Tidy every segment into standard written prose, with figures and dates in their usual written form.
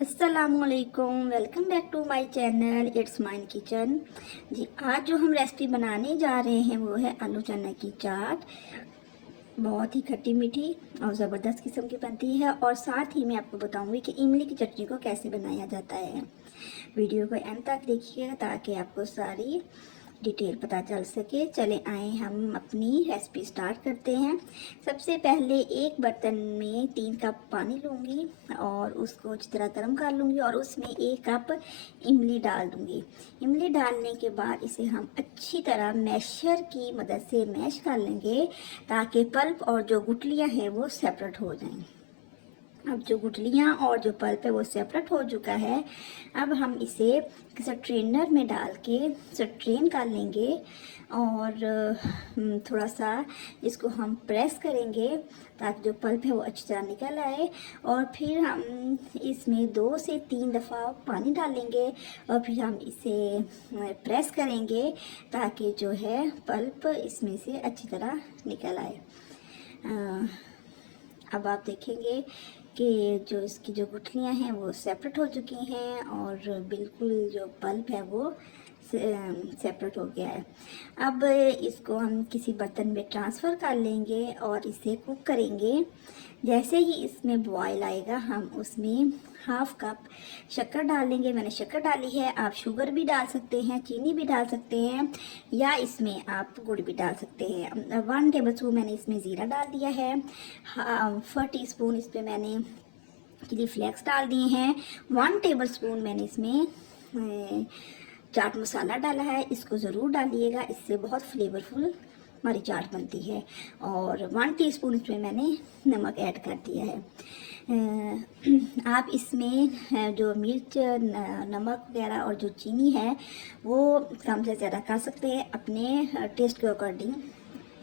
अस्सलामुअलैकुम, welcome back to my channel it's mine kitchen. जी, आज जो हम रेसिपी बनाने जा रहे हैं वो है आलू चना की चाट। बहुत ही खट्टी मीठी और ज़बरदस्त किस्म की बनती है। और साथ ही मैं आपको बताऊंगी कि इमली की चटनी को कैसे बनाया जाता है। वीडियो को एंड तक देखिएगा ताकि आपको सारी डिटेल पता चल सके। चले आए हम अपनी रेसिपी स्टार्ट करते हैं। सबसे पहले एक बर्तन में 3 कप पानी लूँगी और उसको अच्छी तरह गर्म कर लूँगी और उसमें 1 कप इमली डाल दूँगी। इमली डालने के बाद इसे हम अच्छी तरह मैशर की मदद से मैश कर लेंगे ताकि पल्प और जो गुठलियाँ हैं वो सेपरेट हो जाएं। अब जो गुठलियाँ और जो पल्प है वो सेपरेट हो चुका है। अब हम इसे किसी ट्रेनर में डाल के स्ट्रेन कर लेंगे और थोड़ा सा इसको हम प्रेस करेंगे ताकि जो पल्प है वो अच्छी तरह निकल आए। और फिर हम इसमें 2 से 3 दफ़ा पानी डालेंगे और फिर हम इसे प्रेस करेंगे ताकि जो है पल्प इसमें से अच्छी तरह निकल आए। अब आप देखेंगे कि जो इसकी जो गुठलियाँ हैं वो सेपरेट हो चुकी हैं और बिल्कुल जो पल्प है वो सेपरेट हो गया है। अब इसको हम किसी बर्तन में ट्रांसफ़र कर लेंगे और इसे कुक करेंगे। जैसे ही इसमें बॉयल आएगा हम उसमें हाफ कप शक्कर डालेंगे। मैंने शक्कर डाली है, आप शुगर भी डाल सकते हैं, चीनी भी डाल सकते हैं या इसमें आप गुड़ भी डाल सकते हैं। 1 टेबल स्पून मैंने इसमें ज़ीरा डाल दिया है। 4 टीस्पून इस पर मैंने चिली फ्लेक्स डाल दिए हैं। 1 टेबल स्पून मैंने इसमें चाट मसाला डाला है, इसको ज़रूर डालिएगा, इससे बहुत फ्लेवरफुल हमारी चाट बनती है। और 1 टीस्पून इसमें मैंने नमक ऐड कर दिया है। आप इसमें जो मिर्च, नमक वगैरह और जो चीनी है वो कम से ज़्यादा कर सकते हैं, अपने टेस्ट के अकॉर्डिंग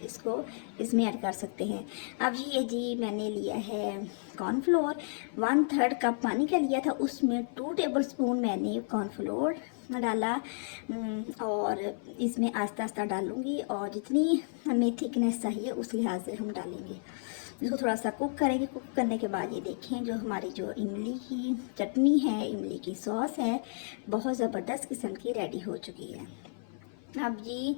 इसको इसमें ऐड कर सकते हैं। अब ये जी मैंने लिया है कॉर्नफ्लोर, 1/3 कप पानी का लिया था, उसमें 2 टेबल स्पून मैंने कॉर्नफ्लोर डाला और इसमें आस्ता आस्ता डालूंगी और जितनी हमें थिकनेस चाहिए उस लिहाज से हम डालेंगे। इसको थोड़ा सा कुक करेंगे। कुक करने के बाद ये देखें जो हमारी जो इमली की चटनी है, इमली की सॉस है, बहुत ज़बरदस्त किस्म की रेडी हो चुकी है। अब जी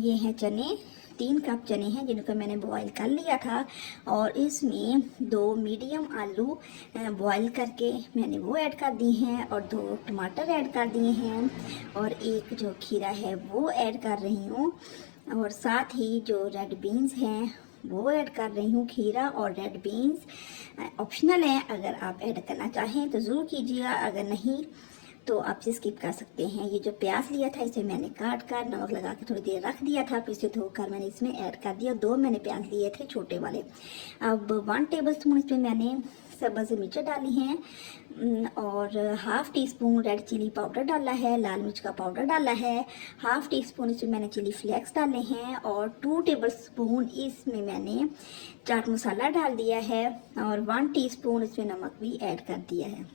ये हैं चने, 3 कप चने हैं जिनको मैंने बॉईल कर लिया था और इसमें 2 मीडियम आलू बॉईल करके मैंने वो ऐड कर दिए हैं और 2 टमाटर ऐड कर दिए हैं और 1 जो खीरा है वो ऐड कर रही हूँ और साथ ही जो रेड बीन्स हैं वो ऐड कर रही हूँ। खीरा और रेड बीन्स ऑप्शनल है, अगर आप ऐड करना चाहें तो ज़रूर कीजिएगा, अगर नहीं तो आप इसे स्किप कर सकते हैं। ये जो प्याज लिया था इसे मैंने काट कर नमक लगा के थोड़ी देर रख दिया था, फिर इसे धोकर मैंने इसमें ऐड कर दिया। 2 मैंने प्याज लिए थे छोटे वाले। अब 1 टेबल स्पून इसमें मैंने सब्ज़ मिर्च डाली हैं और 1/2 टीस्पून रेड चिली पाउडर डाला है, लाल मिर्च का पाउडर डाला है। 1/2 टीस्पून इसमें मैंने चिली फ्लेक्स डाले हैं और 2 टेबल स्पून इसमें मैंने चाट मसाला डाल दिया है और 1 टीस्पून इसमें नमक भी ऐड कर दिया है।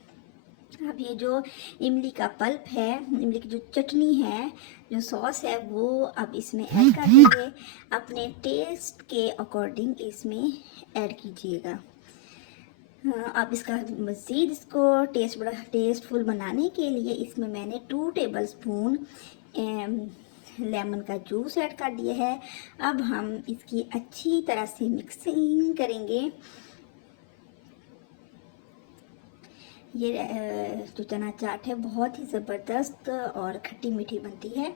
अब ये जो इमली का पल्प है, इमली की जो चटनी है, जो सॉस है, वो अब इसमें ऐड कर देंगे। अपने टेस्ट के अकॉर्डिंग इसमें ऐड कीजिएगा। अब इसका मज़ीद इसको बड़ा टेस्टफुल बनाने के लिए इसमें मैंने 2 टेबल स्पून लेमन का जूस ऐड कर दिया है। अब हम इसकी अच्छी तरह से मिक्सिंग करेंगे। ये जो चना चाट है बहुत ही ज़बरदस्त और खट्टी मीठी बनती है।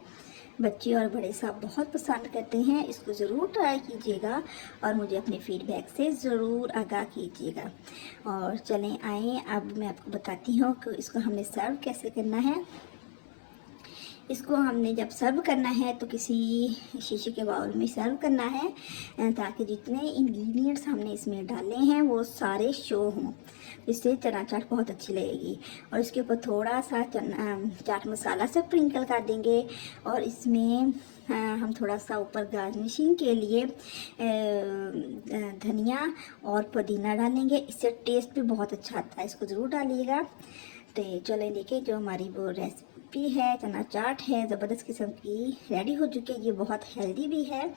बच्चे और बड़े सब बहुत पसंद करते हैं। इसको ज़रूर ट्राई कीजिएगा और मुझे अपने फीडबैक से ज़रूर आगाह कीजिएगा। और चलें आए अब मैं आपको बताती हूँ कि इसको हमने सर्व कैसे करना है। इसको हमने जब सर्व करना है तो किसी शीशे के बाउल में सर्व करना है ताकि जितने इंग्रेडिएंट्स हमने इसमें डाले हैं वो सारे शो हों। इससे चना चाट बहुत अच्छी लगेगी। और इसके ऊपर थोड़ा सा चाट मसाला से स्प्रिंकल कर देंगे और इसमें हम थोड़ा सा ऊपर गार्निशिंग के लिए धनिया और पुदीना डालेंगे। इससे टेस्ट भी बहुत अच्छा आता है, इसको ज़रूर डालिएगा। तो चलें देखिए जो हमारी वो रेसिपी है, चना चाट है, ज़बरदस्त किस्म की रेडी हो चुकी है। ये बहुत हेल्दी भी है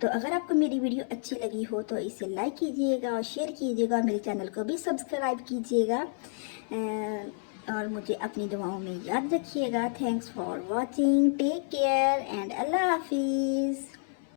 तो अगर आपको मेरी वीडियो अच्छी लगी हो तो इसे लाइक कीजिएगा और शेयर कीजिएगा और मेरे चैनल को भी सब्सक्राइब कीजिएगा और मुझे अपनी दुआओं में याद रखिएगा। Thanks for watching, take care and अल्लाह हाफिज़।